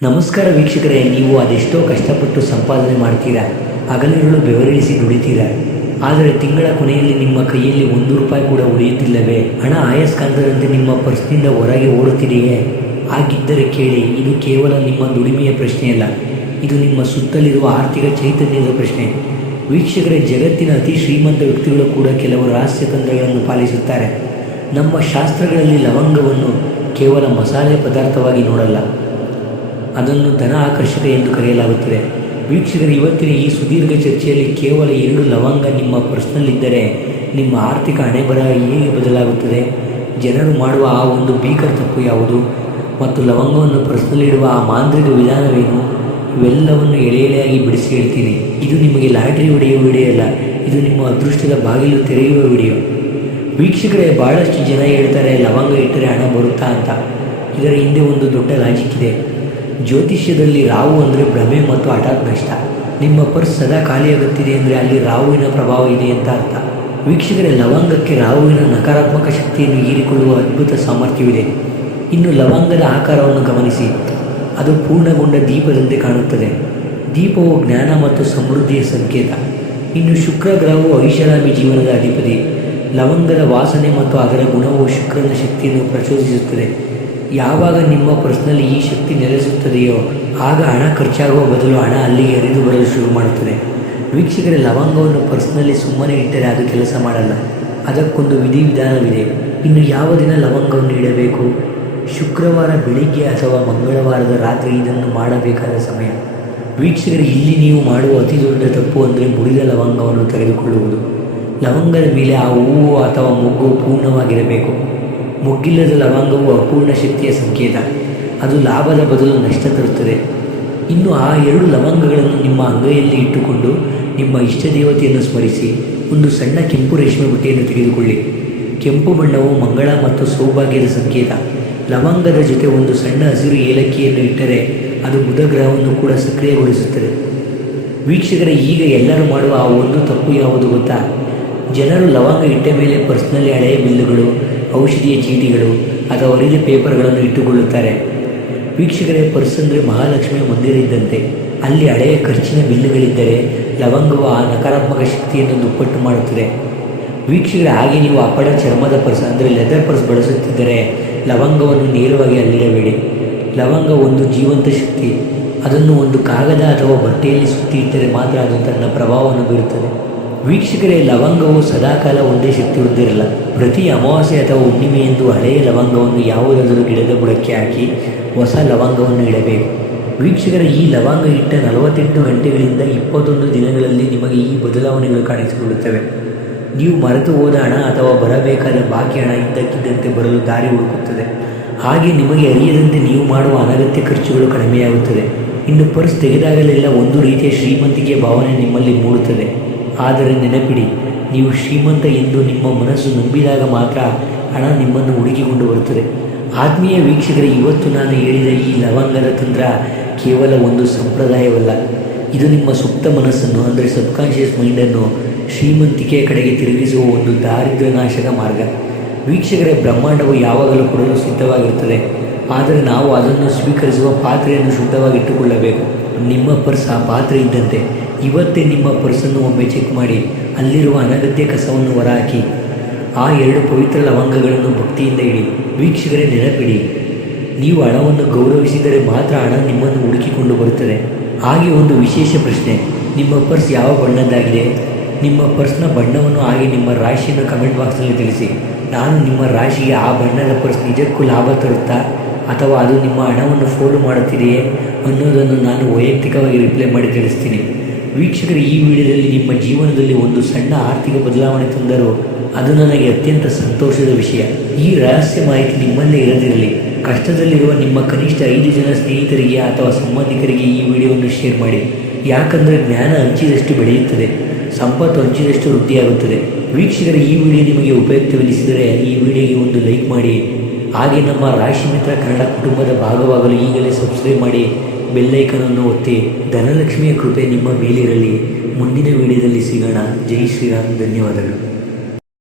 ನಮಸ್ಕಾರ ವೀಕ್ಷಕರೇ, ನೀವು ಅದೆಷ್ಟೋ ಕಷ್ಟಪಟ್ಟು ಸಂಪಾದನೆ ಮಾಡ್ತೀರಾ, ಹಗಲಿರುಳು ಬೆವರಿಳಿಸಿ ದುಡಿತೀರಾ. ಆದರೆ ತಿಂಗಳ ಕೊನೆಯಲ್ಲಿ ನಿಮ್ಮ ಕೈಯಲ್ಲಿ ₹1 ಕೂಡ ಉಳಿಯುತ್ತಿಲ್ಲವೇ? ಹಣ ಆಯಸ್ಕಾಂತದಂತೆ ನಿಮ್ಮ ಪರ್ಸ್ನಿಂದ ಹೊರಗೆ ಓಡುತ್ತಿದೆಯೇ? ಹಾಗಿದ್ದರೆ ಕೇಳಿ, ಇದು ಕೇವಲ ನಿಮ್ಮ ದುಡಿಮೆಯ ಪ್ರಶ್ನೆಯಲ್ಲ, ಇದು ನಿಮ್ಮ ಸುತ್ತಲಿರುವ ಆರ್ಥಿಕ ಚೈತನ್ಯದ ಪ್ರಶ್ನೆ. ವೀಕ್ಷಕರೇ, ಜಗತ್ತಿನ ಅತಿ ಶ್ರೀಮಂತ ವ್ಯಕ್ತಿಗಳು ಕೂಡ ಕೆಲವು ರಹಸ್ಯ ತಂತ್ರಗಳನ್ನು ಪಾಲಿಸುತ್ತಾರೆ. ನಮ್ಮ ಶಾಸ್ತ್ರಗಳಲ್ಲಿ ಲವಂಗವನ್ನು ಕೇವಲ ಮಸಾಲೆ ಪದಾರ್ಥವಾಗಿ ನೋಡಲ್ಲ, ಅದನ್ನು ಧನ ಆಕರ್ಷಕ ಎಂದು ಕರೆಯಲಾಗುತ್ತದೆ. ವೀಕ್ಷಕರು, ಇವತ್ತಿನ ಈ ಸುದೀರ್ಘ ಚರ್ಚೆಯಲ್ಲಿ ಕೇವಲ 2 ಲವಂಗ ನಿಮ್ಮ ಪರ್ಸ್ನಲ್ಲಿದ್ದರೆ ನಿಮ್ಮ ಆರ್ಥಿಕ ಹಣೆಬರಹ ಹೇಗೆ ಬದಲಾಗುತ್ತದೆ, ಜನರು ಮಾಡುವ ಆ ಒಂದು ಭೀಕರ ತಪ್ಪು ಯಾವುದು, ಮತ್ತು ಲವಂಗವನ್ನು ಪರ್ಸ್ನಲ್ಲಿಡುವ ಆ ಮಾಂತ್ರಿಕ ವಿಧಾನವೇನು, ಇವೆಲ್ಲವನ್ನು ಎಳೆಯಾಗಿ ಬಿಡಿಸಿ ಹೇಳ್ತೀನಿ. ಇದು ನಿಮಗೆ ಲಾಟ್ರಿ ಹೊಡೆಯುವ ವಿಡಿಯೋ ಅಲ್ಲ, ಇದು ನಿಮ್ಮ ಅದೃಷ್ಟದ ಬಾಗಿಲು ತೆರೆಯುವ ವಿಡಿಯೋ. ವೀಕ್ಷಕರೇ, ಭಾಳಷ್ಟು ಜನ ಹೇಳ್ತಾರೆ ಲವಂಗ ಇಟ್ಟರೆ ಹಣ ಬರುತ್ತಾ ಅಂತ. ಇದರ ಹಿಂದೆ ಒಂದು ದೊಡ್ಡ ಲಾಜಿಕ್ ಇದೆ. ಜ್ಯೋತಿಷ್ಯದಲ್ಲಿ ರಾಹು ಅಂದರೆ ಭ್ರಮೆ ಮತ್ತು ಹಠಾತ್ ನಷ್ಟ. ನಿಮ್ಮ ಪರ್ಸ್ ಸದಾ ಖಾಲಿಯಾಗುತ್ತಿದೆ ಅಂದರೆ ಅಲ್ಲಿ ರಾಹುವಿನ ಪ್ರಭಾವ ಇದೆ ಅಂತ ಅರ್ಥ. ವೀಕ್ಷಕರೇ, ಲವಂಗಕ್ಕೆ ರಾಹುವಿನ ನಕಾರಾತ್ಮಕ ಶಕ್ತಿಯನ್ನು ಹೀರಿಕೊಳ್ಳುವ ಅದ್ಭುತ ಸಾಮರ್ಥ್ಯವಿದೆ. ಇನ್ನು ಲವಂಗದ ಆಕಾರವನ್ನು ಗಮನಿಸಿ, ಅದು ಪೂರ್ಣಗೊಂಡ ದೀಪದಂತೆ ಕಾಣುತ್ತದೆ. ದೀಪವು ಜ್ಞಾನ ಮತ್ತು ಸಮೃದ್ಧಿಯ ಸಂಕೇತ. ಇನ್ನು ಶುಕ್ರ ಗ್ರಹವು ಐಷಾರಾಮಿ ಜೀವನದ ಅಧಿಪತಿ. ಲವಂಗದ ವಾಸನೆ ಮತ್ತು ಅದರ ಗುಣವು ಶುಕ್ರನ ಶಕ್ತಿಯನ್ನು ಪ್ರಚೋದಿಸುತ್ತದೆ. ಯಾವಾಗ ನಿಮ್ಮ ಪರ್ಸ್ನಲ್ಲಿ ಈ ಶಕ್ತಿ ನೆಲೆಸುತ್ತದೆಯೋ ಆಗ ಹಣ ಖರ್ಚಾಗುವ ಬದಲು ಹಣ ಅಲ್ಲಿಗೆ ಹರಿದು ಬರಲು ಶುರು ಮಾಡುತ್ತದೆ. ವೀಕ್ಷಕರೇ, ಲವಂಗವನ್ನು ಪರ್ಸ್ನಲ್ಲಿ ಸುಮ್ಮನೆ ಇಟ್ಟರೆ ಅದು ಕೆಲಸ ಮಾಡಲ್ಲ, ಅದಕ್ಕೊಂದು ವಿಧಿವಿಧಾನವಿದೆ. ಇನ್ನು ಯಾವ ದಿನ ಲವಂಗವನ್ನು ಇಡಬೇಕು? ಶುಕ್ರವಾರ ಬೆಳಿಗ್ಗೆ ಅಥವಾ ಮಂಗಳವಾರದ ರಾತ್ರಿ ಇದನ್ನು ಮಾಡಬೇಕಾದ ಸಮಯ. ವೀಕ್ಷಕರೇ, ಇಲ್ಲಿ ನೀವು ಮಾಡುವ ಅತಿ ದೊಡ್ಡ ತಪ್ಪು ಅಂದರೆ ಮುರಿದ ಲವಂಗವನ್ನು ತೆಗೆದುಕೊಳ್ಳುವುದು. ಲವಂಗದ ಮೇಲೆ ಆ ಹೂವು ಅಥವಾ ಮೊಗ್ಗು ಪೂರ್ಣವಾಗಿರಬೇಕು. ಮೊಗ್ಗಿಲ್ಲದ ಲವಂಗವು ಅಪೂರ್ಣ ಶಕ್ತಿಯ ಸಂಕೇತ, ಅದು ಲಾಭದ ಬದಲು ನಷ್ಟ ತರುತ್ತದೆ. ಇನ್ನು ಆ 2 ಲವಂಗಗಳನ್ನು ನಿಮ್ಮ ಅಂಗೈಯಲ್ಲಿ ಇಟ್ಟುಕೊಂಡು ನಿಮ್ಮ ಇಷ್ಟ ದೇವತೆಯನ್ನು ಸ್ಮರಿಸಿ ಒಂದು ಸಣ್ಣ ಕೆಂಪು ರೇಷ್ಮೆ ಬುಟ್ಟಿಯನ್ನು ತೆಗೆದುಕೊಳ್ಳಿ. ಕೆಂಪು ಬಣ್ಣವು ಮಂಗಳ ಮತ್ತು ಸೌಭಾಗ್ಯದ ಸಂಕೇತ. ಲವಂಗದ ಜೊತೆ ಒಂದು ಸಣ್ಣ ಹಸಿರು ಏಲಕ್ಕಿಯನ್ನು ಇಟ್ಟರೆ ಅದು ಬುಧ ಗ್ರಹವನ್ನು ಕೂಡ ಸಕ್ರಿಯಗೊಳಿಸುತ್ತದೆ. ವೀಕ್ಷಕರೇ, ಈಗ ಎಲ್ಲರೂ ಮಾಡುವ ಆ ಒಂದು ತಪ್ಪು ಯಾವುದು ಗೊತ್ತಾ? ಜನರು ಲವಂಗ ಇಟ್ಟ ಮೇಲೆ ಪರ್ಸ್ನಲ್ಲಿ ಹಳೆಯ ಬಿಲ್ಲುಗಳು, ಔಷಧಿಯ ಚೀಟಿಗಳು ಅಥವಾ ಹರಿದ ಪೇಪರ್ಗಳನ್ನು ಇಟ್ಟುಕೊಳ್ಳುತ್ತಾರೆ. ವೀಕ್ಷಕರೇ, ಪರ್ಸ್ ಅಂದರೆ ಮಹಾಲಕ್ಷ್ಮಿಯ ಮಂದಿರ ಇದ್ದಂತೆ. ಅಲ್ಲಿ ಹಳೆಯ ಖರ್ಚಿನ ಬಿಲ್ಲುಗಳಿದ್ದರೆ ಲವಂಗವು ಆ ನಕಾರಾತ್ಮಕ ಶಕ್ತಿಯನ್ನು ದುಪ್ಪಟ್ಟು ಮಾಡುತ್ತದೆ. ವೀಕ್ಷಕರೇ, ಹಾಗೆ ನೀವು ಅಪ್ಪಡ ಚರ್ಮದ ಪರ್ಸ್ ಅಂದರೆ ಲೆದರ್ ಪರ್ಸ್ ಬಳಸುತ್ತಿದ್ದರೆ ಲವಂಗವನ್ನು ನೇರವಾಗಿ ಅಲ್ಲಿಡಬೇಡಿ. ಲವಂಗ ಒಂದು ಜೀವಂತ ಶಕ್ತಿ, ಅದನ್ನು ಒಂದು ಕಾಗದ ಅಥವಾ ಬಟ್ಟೆಯಲ್ಲಿ ಸುತ್ತಿ ಇಟ್ಟರೆ ಮಾತ್ರ ಅದು ತನ್ನ ಪ್ರಭಾವವನ್ನು ಬೀರುತ್ತದೆ. ವೀಕ್ಷಕರೇ, ಲವಂಗವು ಸದಾಕಾಲ ಒಂದೇ ಶಕ್ತಿ ಹೊಂದಿರಲ್ಲ. ಪ್ರತಿ ಅಮಾವಾಸ್ಯೆ ಅಥವಾ ಹುಣ್ಣಿಮೆಯೆಂದು ಹಳೆಯ ಲವಂಗವನ್ನು ಯಾವುದಾದರೂ ಗಿಡದ ಬುಡಕ್ಕೆ ಹಾಕಿ ಹೊಸ ಲವಂಗವನ್ನು ಇಡಬೇಕು. ವೀಕ್ಷಕರೇ, ಈ ಲವಂಗ ಇಟ್ಟ 48 ಗಂಟೆಗಳಿಂದ 21 ದಿನಗಳಲ್ಲಿ ನಿಮಗೆ ಈ ಬದಲಾವಣೆಗಳು ಕಾಣಿಸಿಕೊಳ್ಳುತ್ತವೆ. ನೀವು ಮರೆತು ಹೋದ ಹಣ ಅಥವಾ ಬರಬೇಕಾದ ಬಾಕಿ ಹಣ ಇದ್ದಕ್ಕಿದ್ದಂತೆ ಬರಲು ದಾರಿ ಹುಡುಕುತ್ತದೆ. ಹಾಗೆ ನಿಮಗೆ ಅರಿಯದಂತೆ ನೀವು ಮಾಡುವ ಅನಗತ್ಯ ಖರ್ಚುಗಳು ಕಡಿಮೆಯಾಗುತ್ತದೆ. ಇನ್ನು ಪರ್ಸ್ ತೆಗೆದಾಗಲೆಲ್ಲ ಒಂದು ರೀತಿಯ ಶ್ರೀಮಂತಿಕೆಯ ಭಾವನೆ ನಿಮ್ಮಲ್ಲಿ ಮೂಡುತ್ತದೆ. ಆದರೆ ನೆನಪಿಡಿ, ನೀವು ಶ್ರೀಮಂತ ಎಂದು ನಿಮ್ಮ ಮನಸ್ಸು ನಂಬಿದಾಗ ಮಾತ್ರ ಹಣ ನಿಮ್ಮನ್ನು ಹುಡುಕಿಕೊಂಡು ಬರುತ್ತದೆ. ಆತ್ಮೀಯ ವೀಕ್ಷಕರೇ, ಇವತ್ತು ನಾನು ಹೇಳಿದ ಈ ಲವಂಗದ ತಂತ್ರ ಕೇವಲ ಒಂದು ಸಂಪ್ರದಾಯವಲ್ಲ, ಇದು ನಿಮ್ಮ ಸುಪ್ತ ಮನಸ್ಸನ್ನು ಅಂದರೆ ಸಬ್ಕಾನ್ಷಿಯಸ್ ಮೈಂಡನ್ನು ಶ್ರೀಮಂತಿಕೆಯ ಕಡೆಗೆ ತಿರುಗಿಸುವ ಒಂದು ದಾರಿದ್ರ್ಯನಾಶಕ ಮಾರ್ಗ. ವೀಕ್ಷಕರೇ, ಬ್ರಹ್ಮಾಂಡವು ಯಾವಾಗಲೂ ಕೊಡಲು ಸಿದ್ಧವಾಗಿರುತ್ತದೆ, ಆದರೆ ನಾವು ಅದನ್ನು ಸ್ವೀಕರಿಸುವ ಪಾತ್ರೆಯನ್ನು ಶುದ್ಧವಾಗಿಟ್ಟುಕೊಳ್ಳಬೇಕು. ನಿಮ್ಮ ಪರ್ಸ್ ಆ ಪಾತ್ರೆ ಇದ್ದಂತೆ. ಇವತ್ತೇ ನಿಮ್ಮ ಪರ್ಸನ್ನು ಒಮ್ಮೆ ಚೆಕ್ ಮಾಡಿ, ಅಲ್ಲಿರುವ ಅನಗತ್ಯ ಕಸವನ್ನು ಹೊರಹಾಕಿ ಆ 2 ಪವಿತ್ರ ಲವಂಗಗಳನ್ನು ಭಕ್ತಿಯಿಂದ ಇಡಿ. ವೀಕ್ಷಕರೇ, ನೆನಪಿಡಿ, ನೀವು ಹಣವನ್ನು ಗೌರವಿಸಿದರೆ ಮಾತ್ರ ಹಣ ನಿಮ್ಮನ್ನು ಹುಡುಕಿಕೊಂಡು ಬರುತ್ತದೆ. ಹಾಗೆ ಒಂದು ವಿಶೇಷ ಪ್ರಶ್ನೆ, ನಿಮ್ಮ ಪರ್ಸ್ ಯಾವ ಬಣ್ಣದ್ದಾಗಿದೆ? ನಿಮ್ಮ ಪರ್ಸ್ನ ಬಣ್ಣವನ್ನು ಹಾಗೆ ನಿಮ್ಮ ರಾಶಿಯನ್ನು ಕಮೆಂಟ್ ಬಾಕ್ಸ್ನಲ್ಲಿ ತಿಳಿಸಿ. ನಾನು ನಿಮ್ಮ ರಾಶಿಗೆ ಆ ಬಣ್ಣದ ಪರ್ಸ್ ನಿಜಕ್ಕೂ ಲಾಭ ತರುತ್ತಾ ಅಥವಾ ಅದು ನಿಮ್ಮ ಹಣವನ್ನು ಫೋಲು ಮಾಡುತ್ತಿದೆಯೇ ಅನ್ನೋದನ್ನು ನಾನು ವೈಯಕ್ತಿಕವಾಗಿ ರಿಪ್ಲೈ ಮಾಡಿ ತಿಳಿಸ್ತೀನಿ. ವೀಕ್ಷಕರು, ಈ ವಿಡಿಯೋದಲ್ಲಿ ನಿಮ್ಮ ಜೀವನದಲ್ಲಿ ಒಂದು ಸಣ್ಣ ಆರ್ಥಿಕ ಬದಲಾವಣೆ ತಂದರೂ ಅದು ನನಗೆ ಅತ್ಯಂತ ಸಂತೋಷದ ವಿಷಯ. ಈ ರಹಸ್ಯ ಮಾಹಿತಿ ನಿಮ್ಮಲ್ಲೇ ಇರದಿರಲಿ. ಕಷ್ಟದಲ್ಲಿರುವ ನಿಮ್ಮ ಕನಿಷ್ಠ 5 ಜನ ಸ್ನೇಹಿತರಿಗೆ ಅಥವಾ ಸಂಬಂಧಿಕರಿಗೆ ಈ ವಿಡಿಯೋವನ್ನು ಶೇರ್ ಮಾಡಿ. ಯಾಕಂದರೆ ಜ್ಞಾನ ಹಂಚಿದಷ್ಟು ಬೆಳೆಯುತ್ತದೆ, ಸಂಪತ್ತು ಹಂಚಿದಷ್ಟು ವೃದ್ಧಿಯಾಗುತ್ತದೆ. ವೀಕ್ಷಕರು, ಈ ವಿಡಿಯೋ ನಿಮಗೆ ಉಪಯುಕ್ತವೆನಿಸಿದರೆ ಈ ವಿಡಿಯೋಗೆ ಒಂದು ಲೈಕ್ ಮಾಡಿ. ಹಾಗೆ ನಮ್ಮ ರಾಶಿ ಮಿತ್ರ ಕನ್ನಡ ಕುಟುಂಬದ ಭಾಗವಾಗಲು ಈಗಲೇ ಸಬ್ಸ್ಕ್ರೈಬ್ ಮಾಡಿ, ಬೆಲ್ಲೈಕನನ್ನು ಒತ್ತಿ. ಧನಲಕ್ಷ್ಮಿಯ ಕೃಪೆ ನಿಮ್ಮ ಮೇಲಿರಲಿ. ಮುಂದಿನ ವಿಡಿಯೋದಲ್ಲಿ ಸಿಗೋಣ. ಜೈ ಶ್ರೀರಾಮ್. ಧನ್ಯವಾದಗಳು.